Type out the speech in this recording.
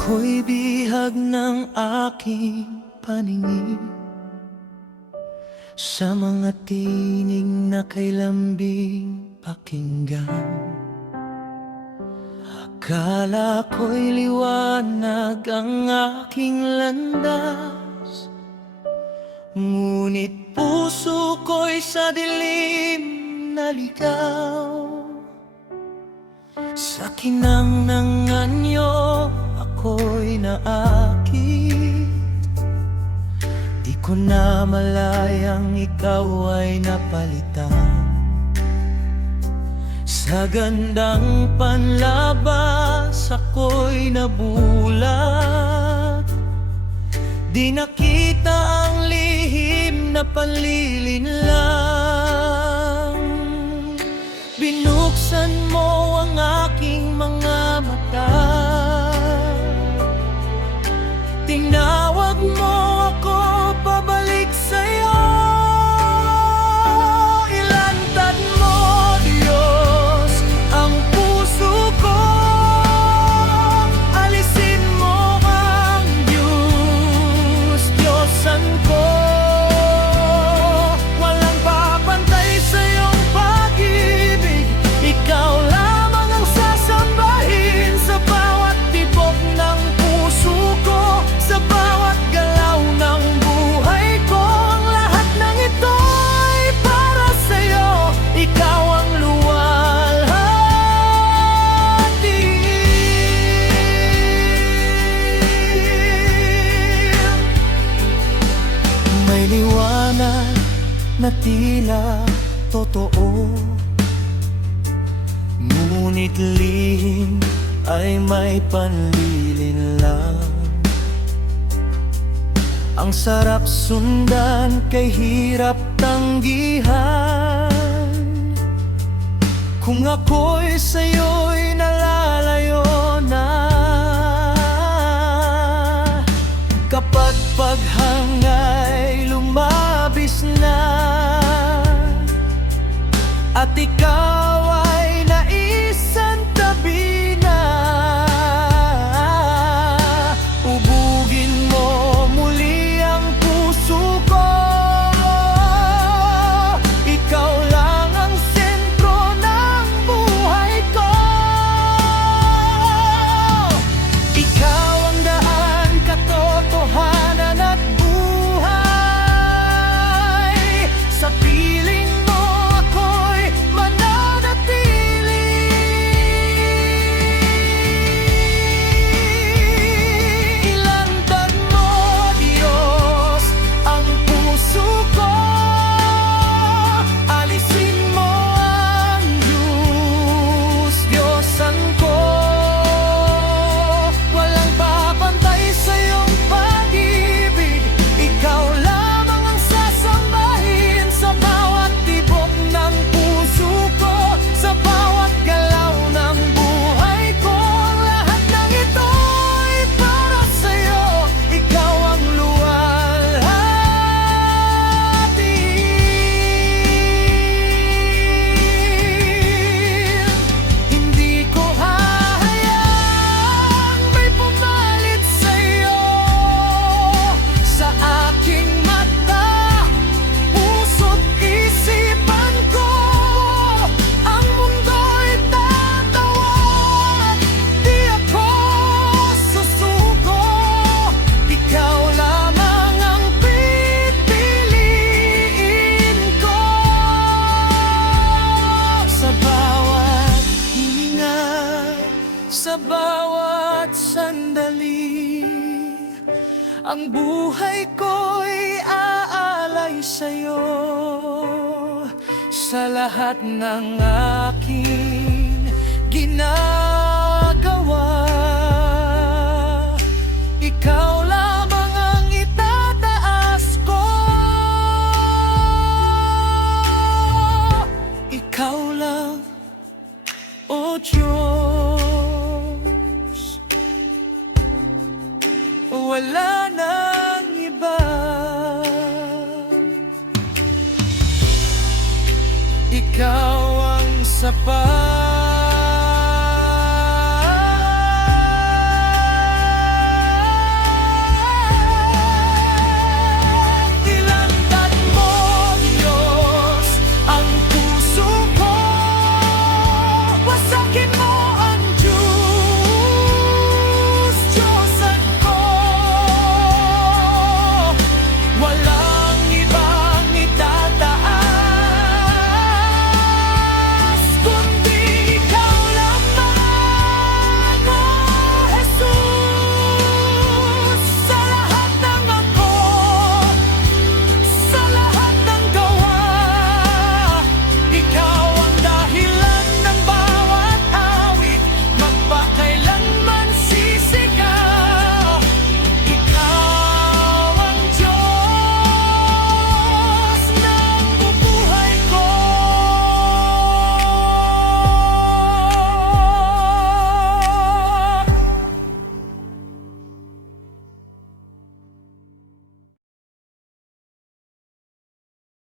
Ako'y bihag ng aking paningin sa mga tinig na kay lambing pakinggan. Akala ko'y liwanag ang aking landas, ngunit puso ko'y sa dilim naligaw. Sa kinang ng anyo ako'y naakit, di ko na malayang ikaw ay napalitan. Sa gandang panlabas ako'y nabulag, di nakita ang lihim na panlilinlang. Binuksan mo ang aking mga mata, tinawag mo ako pabalik sa'yo. Ilantad mo, Diyos, ang puso ko, alisin mo ang Diyos, Diyosan ko. Walang papantay sa iyong pag-ibig, ikaw lamang ang sasambahin sa bawat tibok ng puso ko, sa bawat galaw ng buhay ko. Ang lahat ng ito ay para sa'yo, ikaw ang luwalhati. May liwanag na tila totoo, ngunit lihim ay may panlilinlang. Ang sarap sundan kay hirap tanggihan, kung ako'y sa'yo'y nalalayo na. Kapag paghangay lumabis na at ikaw ay naisan tabi na, ubugin mo muli ang puso ko. Ikaw lang ang sentro ng buhay ko. Ikaw ang daan, katotohanan at buhay. Sa piling mo ako'y mananatili. Ilantad mo, Diyos, ang puso ko, alisin mo ang Diyos, Diyosan ko. Walang papantay sa iyong pag-ibig, ikaw lamang ang sasambahin sa bawat tibok ng puso ko, sa bawat galaw ng buhay ko. Ang lahat ng ito ay para sa'yo, ikaw ang luwalhati. Hindi ko hahayaang may pumalit sa'yo. Sa aking mata, puso't isipan ko, ang mundo'y tatawa, di ako susuko. Ikaw lamang ang pipiliin ko. Sa bawat hininga, sa bawat sandali, ang buhay ko'y aalay sa'yo. Sa lahat ng aking ginagawa, ikaw lamang ang itataas ko. Ikaw lang, O Diyos, wala nang iba. Ikaw ang sapat